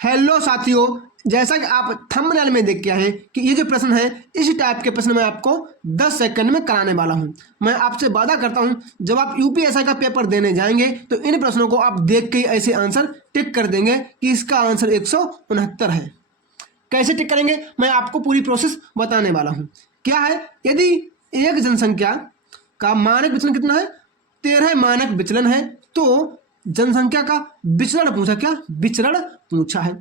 Hello साथियों, जैसा कि आप थंबनेल में देख के आए हैं कि ये जो प्रश्न है इसी टाइप के प्रश्न मैं आपको 10 सेकंड में कराने वाला हूं। मैं आपसे वादा करता हूं जब आप यूपीएससी का पेपर देने जाएंगे तो इन प्रश्नों को आप देख के ही ऐसे आंसर टिक कर देंगे कि इसका आंसर 169 है। कैसे टिक करेंगे मैं आपको पूरी प्रोसेस बताने वाला हूँ। क्या है, यदि एक जनसंख्या का मानक विचलन कितना है, 13 मानक विचलन है, तो जनसंख्या का विचरण पूछा, क्या विचरण पूछा है।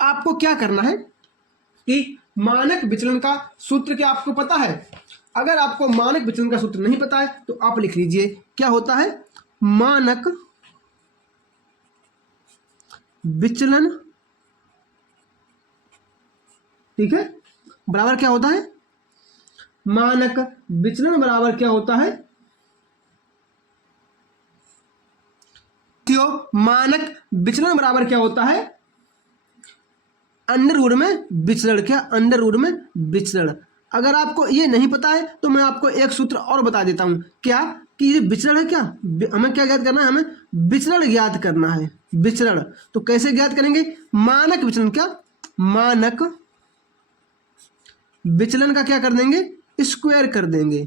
आपको क्या करना है कि मानक विचलन का सूत्र क्या आपको पता है। अगर आपको मानक विचलन का सूत्र नहीं पता है तो आप लिख लीजिए, क्या होता है मानक विचलन, ठीक है, बराबर क्या होता है, मानक विचलन बराबर क्या होता है, मानक विचलन बराबर क्या होता है, अंडर रूट में विचरण, क्या अंडर रूट में विचरण। अगर आपको ये नहीं पता है तो मैं आपको एक सूत्र और बता देता हूं, क्या कि ये विचरण है, क्या हमें क्या ज्ञात करना है, हमें विचरण ज्ञात करना है। विचरण तो कैसे ज्ञात करेंगे, मानक विचलन, क्या मानक विचलन का क्या कर देंगे, स्क्वायर कर देंगे,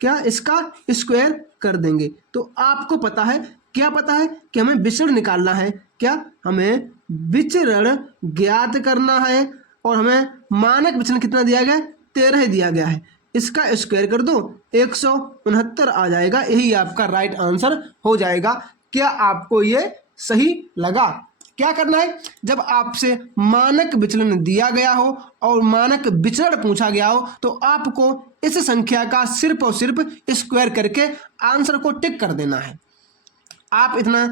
क्या इसका स्क्वायर कर देंगे। तो आपको पता है, क्या पता है कि हमें विचरण निकालना है, क्या हमें विचरण ज्ञात करना है और हमें मानक विचलन कितना दिया गया है, 13 दिया गया है। इसका स्क्वायर कर दो 169 आ जाएगा, यही आपका राइट आंसर हो जाएगा। क्या आपको ये सही लगा। क्या करना है, जब आपसे मानक विचलन दिया गया हो और मानक विचरण पूछा गया हो तो आपको इस संख्या का सिर्फ और सिर्फ स्क्वायर करके आंसर को टिक कर देना है। आप इतना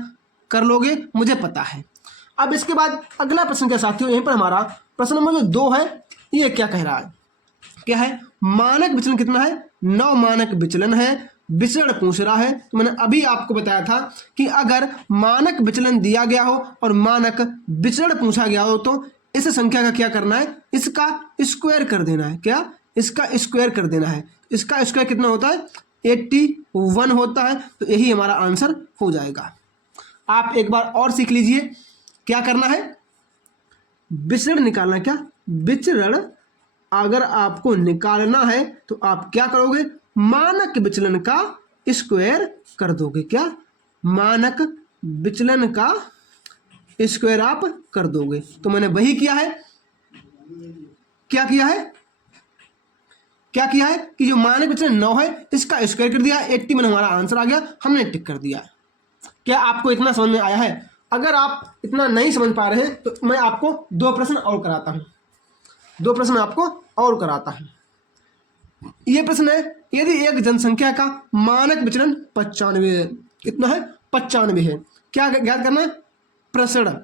कर लोगे, मुझे पता है। अब इसके बाद अगला प्रश्न क्या साथियों, यहीं पर हमारा प्रश्न नंबर 2 है। ये क्या कह रहा है, क्या है, मानक विचलन कितना है, 9 मानक विचलन है, विचरण पूछ रहा है। तो मैंने अभी आपको बताया था कि अगर मानक विचलन दिया गया हो और मानक विचरण पूछा गया हो तो इस संख्या का क्या करना है, इसका स्क्वायर कर देना है, क्या इसका स्क्वायर कर देना है। इसका स्क्वायर कितना होता है, 81 होता है। तो यही हमारा आंसर हो जाएगा। आप एक बार और सीख लीजिए, क्या करना है, विचरण निकालना, क्या विचरण अगर आपको निकालना है तो आप क्या करोगे, मानक विचलन का स्क्वायर कर दोगे, क्या मानक विचलन का स्क्वायर आप कर दोगे। तो मैंने वही किया है, क्या किया है, क्या किया है कि जो मानक विचलन 9 है इसका स्क्वायर कर दिया, 80 में हमारा आंसर आ गया, हमने टिक कर दिया। क्या आपको इतना समझ में आया है। अगर आप इतना नहीं समझ पा रहे हैं तो मैं आपको 2 प्रश्न और कराता हूं, 2 प्रश्न आपको और कराता हूं। ये प्रश्न है, यदि एक जनसंख्या का मानक विचलन 95 है, कितना है 95 है, क्या ज्ञात करना है, प्रसरण,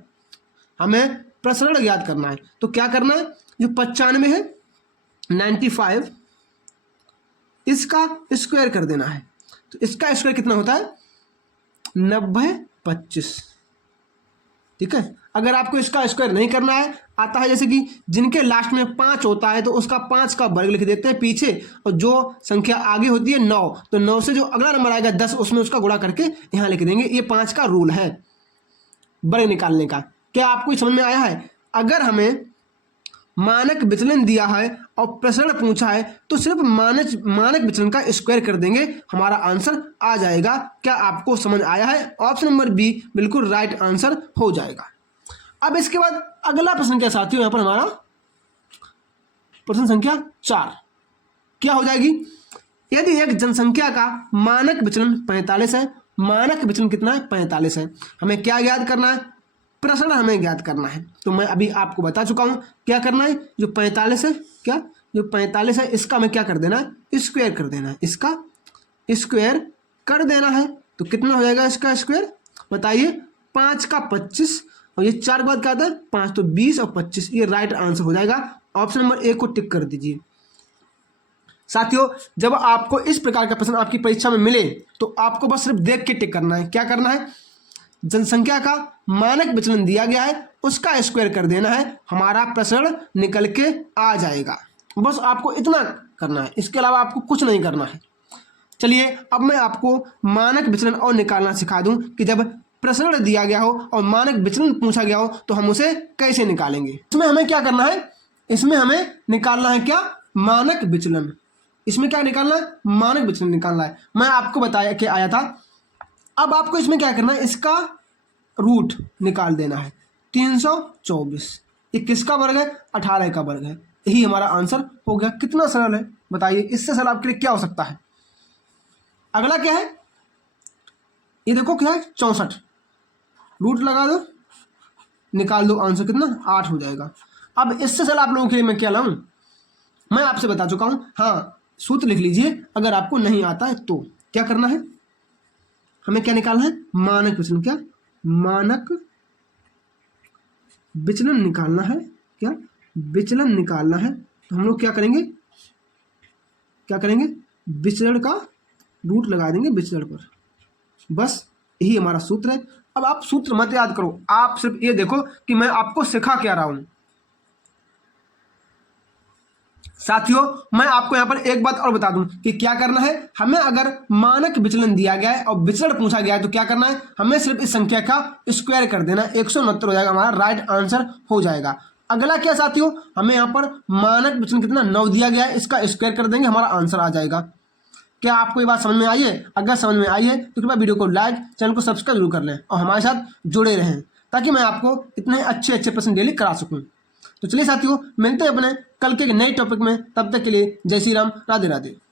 हमें प्रसरण ज्ञात करना है। तो क्या करना है, जो 95 है 95 इसका स्क्वायर कर देना है। तो इसका स्क्वायर कितना होता है, 90/25, ठीक है। अगर आपको इसका स्क्वायर नहीं करना है, आता है जैसे कि जिनके लास्ट में 5 होता है तो उसका 5 का वर्ग लिख देते हैं पीछे, और जो संख्या आगे होती है 9, तो 9 से जो अगला नंबर आएगा 10 उसमें उसका गुणा करके यहां लिख देंगे। ये 5 का रूल है वर्ग निकालने का। क्या आपको समझ में आया है। अगर हमें मानक विचलन दिया है और प्रसरण पूछा है तो सिर्फ मानक विचलन का स्क्वायर कर देंगे, हमारा आंसर आ जाएगा। क्या आपको समझ आया है। ऑप्शन नंबर बी बिल्कुल राइट आंसर हो जाएगा। अब इसके बाद अगला प्रश्न क्या साथियों, यहां पर हमारा प्रश्न संख्या 4 क्या हो जाएगी, यदि एक जनसंख्या का मानक विचलन 45 है, मानक विचलन कितना है 45 है, हमें क्या ज्ञात करना है, प्रसरण हमें ज्ञात करना है। तो मैं अभी आपको बता चुका हूं क्या करना है, जो 45 है, क्या जो 45 है इसका हमें क्या कर देना है, स्क्वायर कर देना है, इसका स्क्वायर कर देना है। तो कितना हो जाएगा इसका स्क्वायर बताइए, 5 का 25 और ये 4 के बाद क्या आता है 5, तो 20 और 25, ये राइट आंसर हो जाएगा। ऑप्शन नंबर ए को टिक कर दीजिए। साथियों, जब आपको इस प्रकार का प्रश्न आपकी परीक्षा में मिले तो आपको बस सिर्फ देख के टिक करना है। क्या करना है, जनसंख्या का मानक विचलन दिया गया है उसका स्क्वायर कर देना है, हमारा प्रसरण निकल के आ जाएगा। बस आपको इतना करना है, इसके अलावा आपको कुछ नहीं करना है। चलिए अब मैं आपको मानक विचलन और निकालना सिखा दूं कि जब प्रसरण दिया गया हो और मानक विचलन पूछा गया हो तो हम उसे कैसे निकालेंगे। इसमें हमें क्या करना है, इसमें हमें निकालना है क्या, मानक विचलन। इसमें क्या निकालना है, मानक विचलन निकालना है। मैं आपको बताया कि आया था। अब आपको इसमें क्या करना है, इसका रूट निकाल देना है। 324 ये किसका वर्ग है, 18 का वर्ग है। यही हमारा आंसर हो गया। कितना सरल है बताइए, इससे सरल आपके लिए क्या हो सकता है। अगला क्या है, ये देखो क्या है, 64, रूट लगा दो, निकाल दो, आंसर कितना 8 हो जाएगा। अब इससे सरल आप लोगों के लिए मैं क्या लाऊं, मैं आपसे बता चुका हूं। हाँ, सूत्र लिख लीजिए अगर आपको नहीं आता है तो। क्या करना है, हमें क्या निकालना है, मानक विचलन। क्या, मानक विचलन निकालना है। क्या, विचलन निकालना है। तो हम लोग क्या करेंगे, क्या करेंगे, विचलन का रूट लगा देंगे विचलन पर। बस यही हमारा सूत्र है। अब आप सूत्र मत याद करो, आप सिर्फ ये देखो कि मैं आपको सिखा क्या रहा हूं। साथियों, मैं आपको यहां पर एक बात और बता दूं कि क्या करना है, हमें अगर मानक विचलन दिया गया है और विचलन पूछा गया है तो क्या करना है, हमें सिर्फ इस संख्या का स्क्वायर कर देना। 169 हो जाएगा, हमारा राइट आंसर हो जाएगा। अगला क्या साथियों, हमें यहां पर मानक विचलन कितना 9 दिया गया है, इसका स्क्वायर कर देंगे, हमारा आंसर आ जाएगा। क्या आपको ये बात समझ में आई है? अगर समझ में आई है तो कृपया वीडियो को लाइक, चैनल को सब्सक्राइब जरूर कर लें और हमारे साथ जुड़े रहें ताकि मैं आपको इतने अच्छे अच्छे प्रश्न डेली करा सकूं। तो चलिए साथियों, मिलते हैं अपने कल के नए टॉपिक में। तब तक के लिए जय श्री राम, राधे राधे।